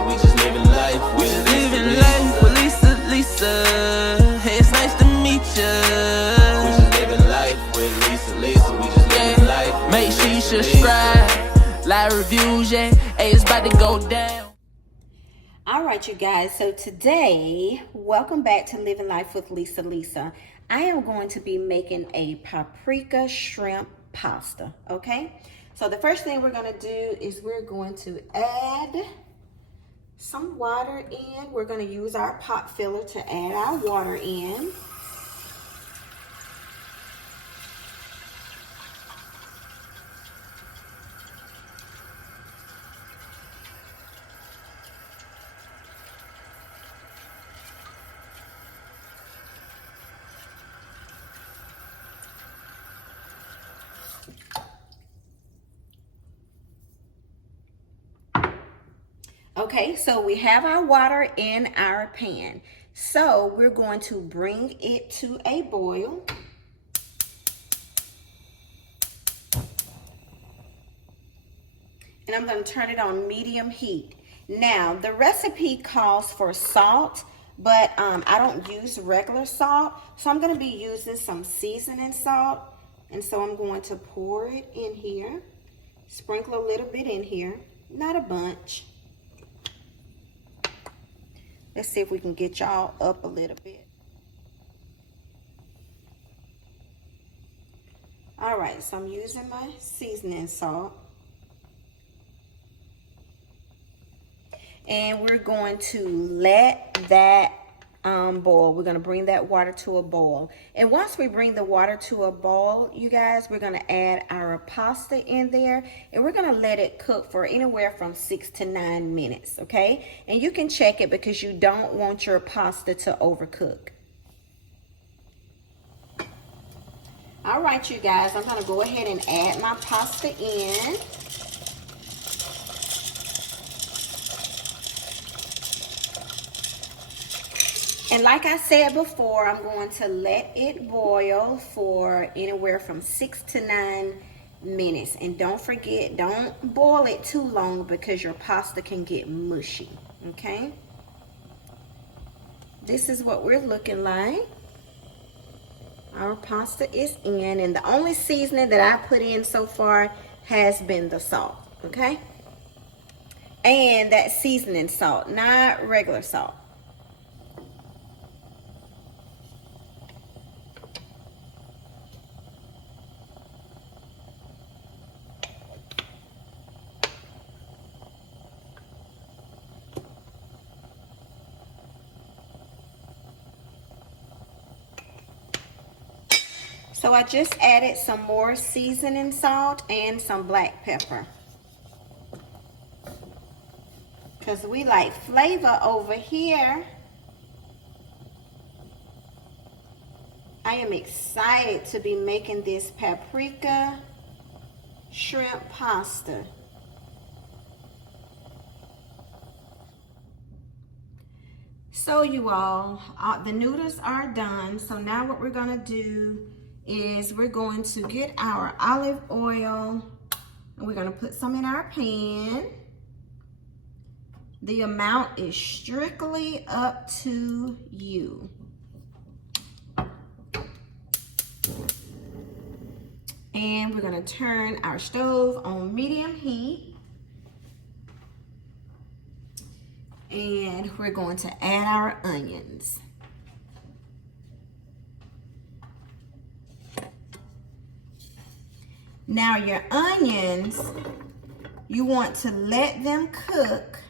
Lisa. We just living life. We just living life with Lisa. Hey, it's nice to meet ya. We just living life with Lisa. We just living life. Make sure you subscribe, like reviews, yeah. Hey, it's about to go down. All right, you guys. So today, welcome back to Living Life with Lisa. I am going to be making a paprika shrimp pasta. Okay. So the first thing we're going to do is we're going to add some water in. We're going to use our pot filler to add our water in. Okay, so we have our water in our pan. So we're going to bring it to a boil. And I'm going to turn it on medium heat. Now, the recipe calls for salt, but I don't use regular salt. So I'm going to be using some seasoning salt. And so I'm going to pour it in here. Sprinkle a little bit in here, not a bunch. Let's see if we can get y'all up a little bit. All right, so I'm using my seasoning salt. And we're going to let that boil. We're going to bring that water to a boil. And once we bring the water to a boil, you guys, we're going to add our pasta in there. And we're going to let it cook for anywhere from 6 to 9 minutes, okay? And you can check it because you don't want your pasta to overcook. All right, you guys, I'm going to go ahead and add my pasta in. And like I said before, I'm going to let it boil for anywhere from 6 to 9 minutes. And don't forget, don't boil it too long because your pasta can get mushy, okay? This is what we're looking like. Our pasta is in, and the only seasoning that I put in so far has been the salt, okay? And that seasoning salt, not regular salt. So I just added some more seasoning salt and some black pepper. Because we like flavor over here. I am excited to be making this paprika shrimp pasta. So you all, the noodles are done. So now what we're gonna do is we're going to get our olive oil and we're going to put some in our pan. The amount is strictly up to you. And we're going to turn our stove on medium heat. And we're going to add our onions. Now your onions, you want to let them cook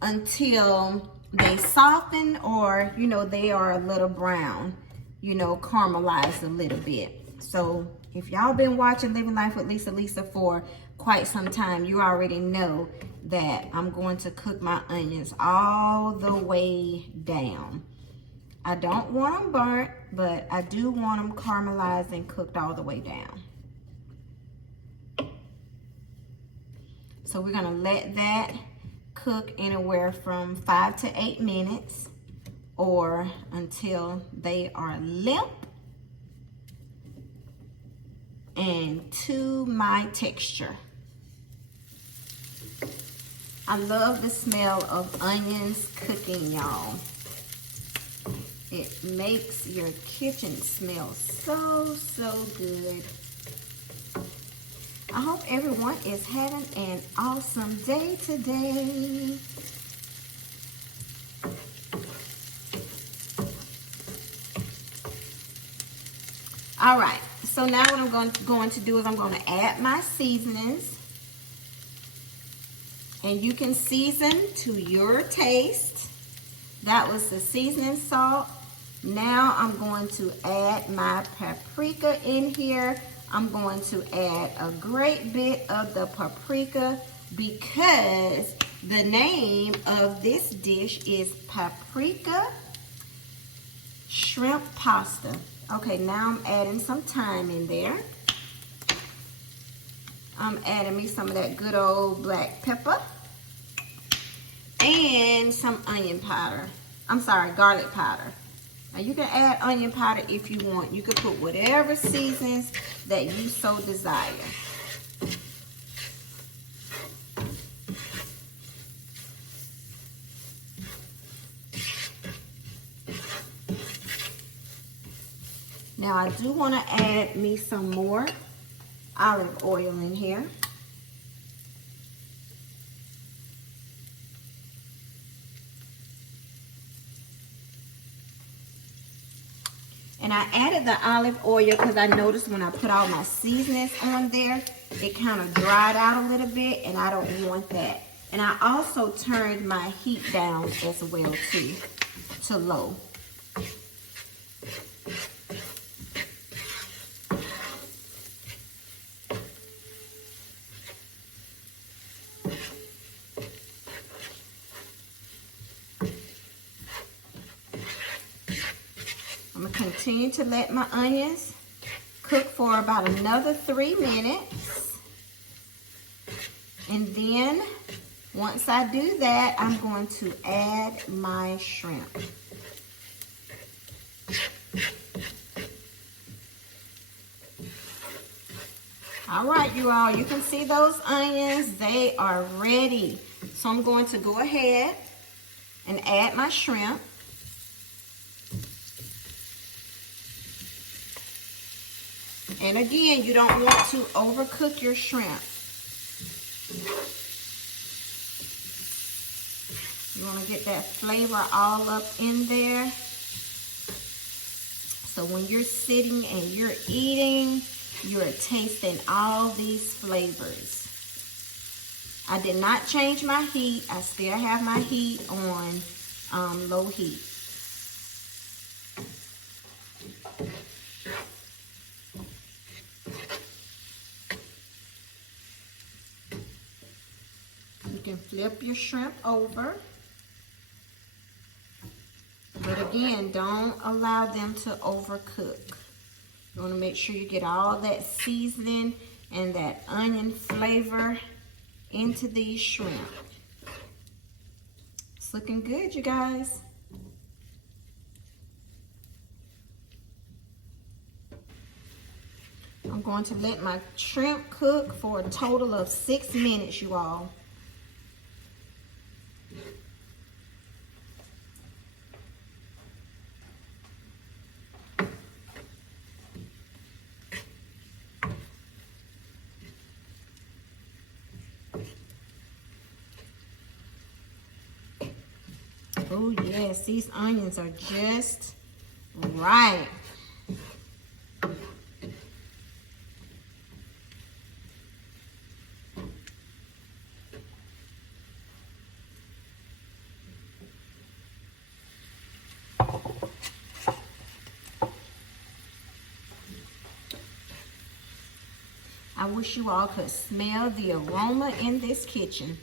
until they soften or, you know, they are a little brown, you know, caramelized a little bit. So if y'all been watching Living Life with Lisa for quite some time, you already know that I'm going to cook my onions all the way down. I don't want them burnt, but I do want them caramelized and cooked all the way down. So we're gonna let that cook anywhere from 5 to 8 minutes or until they are limp and to my texture. I love the smell of onions cooking, y'all. It makes your kitchen smell so, so good. I hope everyone is having an awesome day today. All right, so now what I'm going to do is I'm going to add my seasonings. And you can season to your taste. That was the seasoning salt. Now I'm going to add my paprika in here. I'm going to add a great bit of the paprika because the name of this dish is paprika shrimp pasta. Okay, now I'm adding some thyme in there. I'm adding me some of that good old black pepper and some onion powder. I'm sorry, garlic powder. Now you can add onion powder if you want. You can put whatever seasonings that you so desire. Now I do want to add me some more olive oil in here. And I added the olive oil because I noticed when I put all my seasonings on there, it kind of dried out a little bit, and I don't want that. And I also turned my heat down as well too, to low. I'm going to continue to let my onions cook for about another 3 minutes. And then, once I do that, I'm going to add my shrimp. All right, you all, you can see those onions. They are ready. So I'm going to go ahead and add my shrimp. And again, you don't want to overcook your shrimp. You want to get that flavor all up in there. So when you're sitting and you're eating, you're tasting all these flavors. I did not change my heat. I still have my heat on low heat. You can flip your shrimp over. But again, don't allow them to overcook. You want to make sure you get all that seasoning and that onion flavor into these shrimp. It's looking good, you guys. I'm going to let my shrimp cook for a total of 6 minutes, you all. Oh yes, these onions are just right. I wish you all could smell the aroma in this kitchen.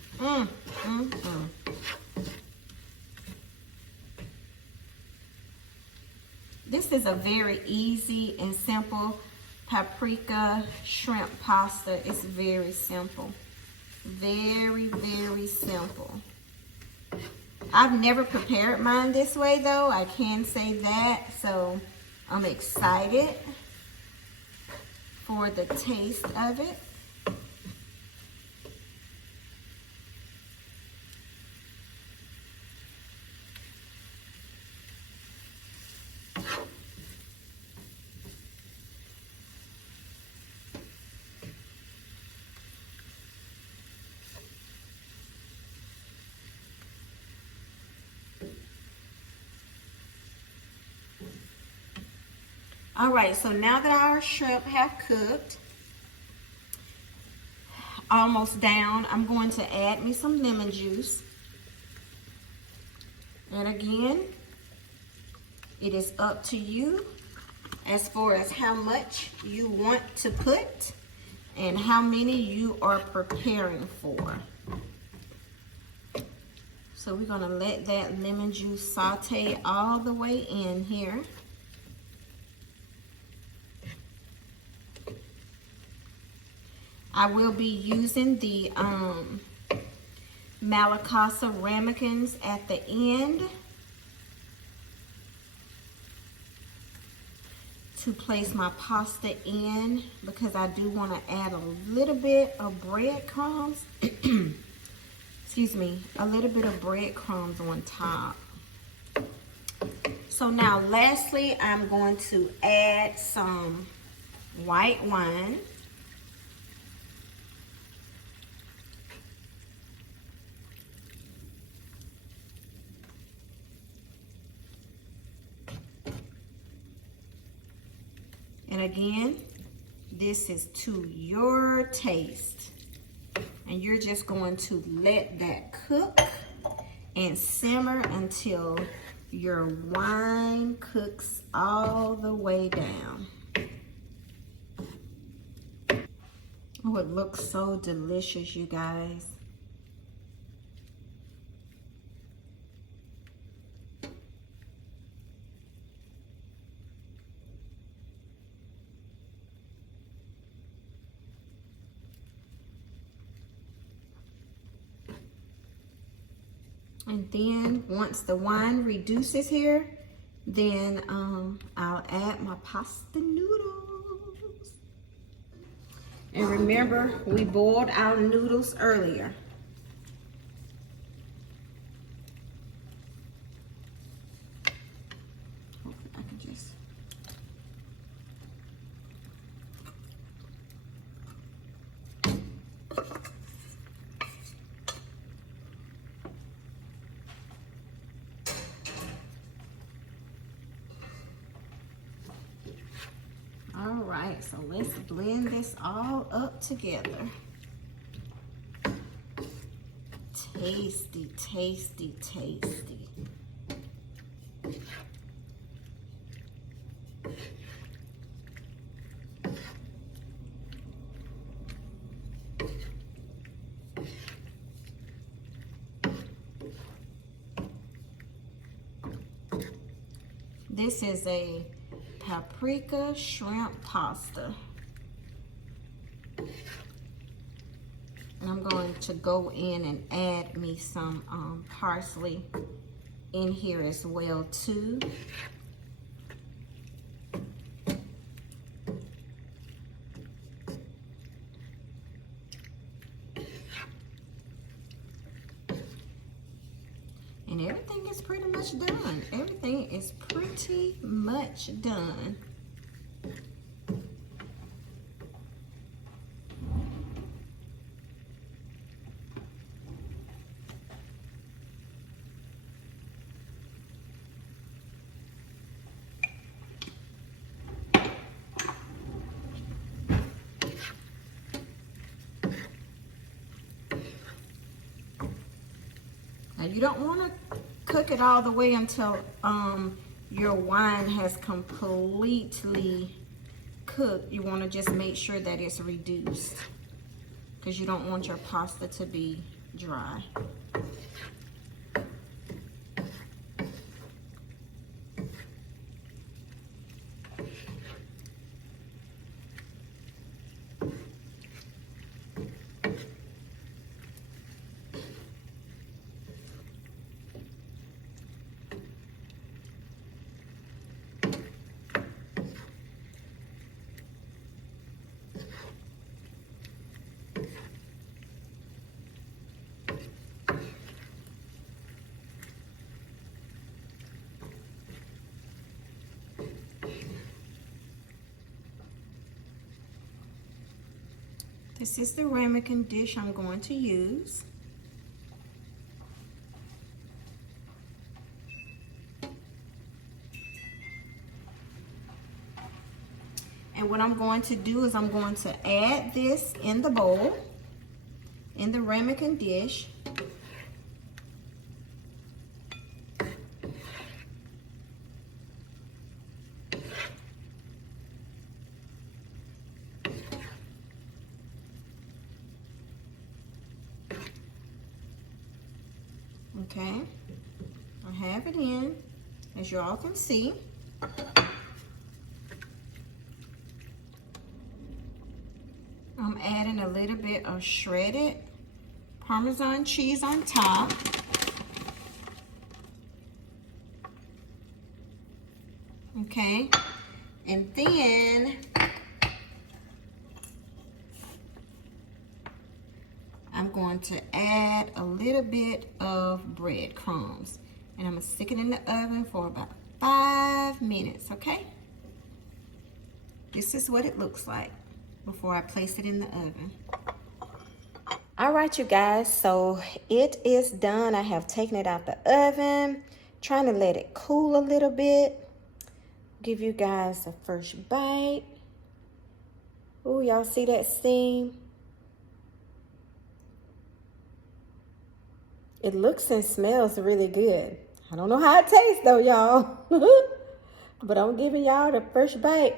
This is a very easy and simple paprika shrimp pasta. It's very simple. Very, very simple. I've never prepared mine this way though. I can say that. So I'm excited for the taste of it. All right, so now that our shrimp have cooked, almost down, I'm going to add me some lemon juice. And again, it is up to you as far as how much you want to put and how many you are preparing for. So we're gonna let that lemon juice saute all the way in here. I will be using the Malacasa ramekins at the end to place my pasta in, because I do want to add a little bit of breadcrumbs. Excuse me, a little bit of breadcrumbs on top. So now lastly, I'm going to add some white wine. And again, this is to your taste. And you're just going to let that cook and simmer until your wine cooks all the way down. Oh, it looks so delicious, you guys. And then once the wine reduces here, then I'll add my pasta noodles. And remember, we boiled our noodles earlier. Hopefully I can just... All right, so let's blend this all up together. Tasty, tasty, tasty. This is a paprika shrimp pasta. And I'm going to go in and add me some parsley in here as well too. And everything is pretty much done. Everything is pretty much done. Now you don't want to cook it all the way until your wine has completely cooked. You want to just make sure that it's reduced, because you don't want your pasta to be dry. This is the ramekin dish I'm going to use. And what I'm going to do is I'm going to add this in the bowl, in the ramekin dish. Okay, I have it in, as you all can see. I'm adding a little bit of shredded Parmesan cheese on top. Okay, and then I'm going to add a little bit of breadcrumbs, and I'm gonna stick it in the oven for about 5 minutes, okay? This is what it looks like before I place it in the oven. All right, you guys, so it is done. I have taken it out the oven, trying to let it cool a little bit. Give you guys a first bite. Ooh, y'all see that steam? It looks and smells really good. I don't know how it tastes though, y'all. But I'm giving y'all the first bite.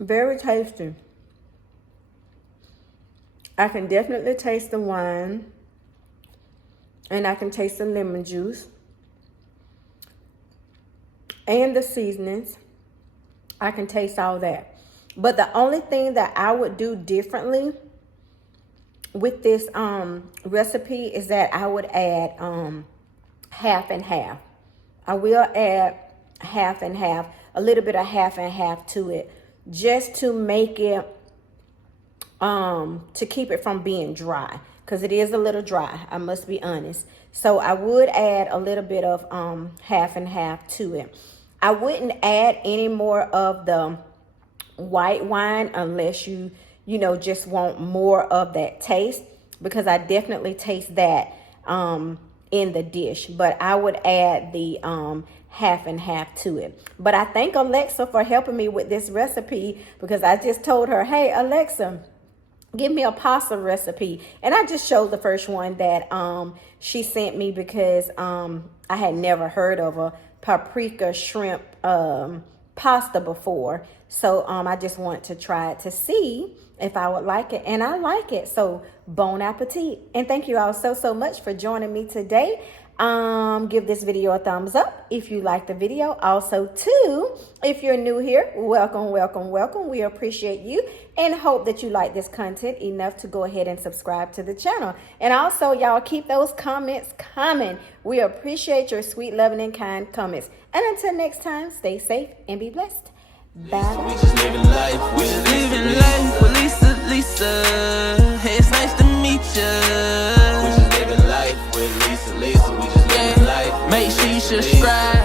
Very tasty. I can definitely taste the wine, and I can taste the lemon juice and the seasonings. I can taste all that. But the only thing that I would do differently with this recipe is that I would add half and half. I will add half and half, a little bit of half and half to it, just to make it, to keep it from being dry, because it is a little dry, I must be honest. So I would add a little bit of half and half to it. I wouldn't add any more of the white wine unless you just want more of that taste, because I definitely taste that in the dish. But I would add the half and half to it. But I thank Alexa for helping me with this recipe, because I just told her, hey Alexa, give me a pasta recipe, and I just showed the first one that she sent me, because I had never heard of a paprika shrimp pasta before. So I just want to try it to see if I would like it, and I like it. So bon appetit, and thank you all so much for joining me today. Give this video a thumbs up if you like the video. Also too, if you're new here, welcome. We appreciate you and hope that you like this content enough to go ahead and subscribe to the channel. And also, y'all, keep those comments coming. We appreciate your sweet, loving, and kind comments. And until next time, stay safe and be blessed. Bye. We just living life. We just living life with Lisa. Hey, it's nice to meet ya. We just living life with Lisa. We just living life. Make sure you subscribe.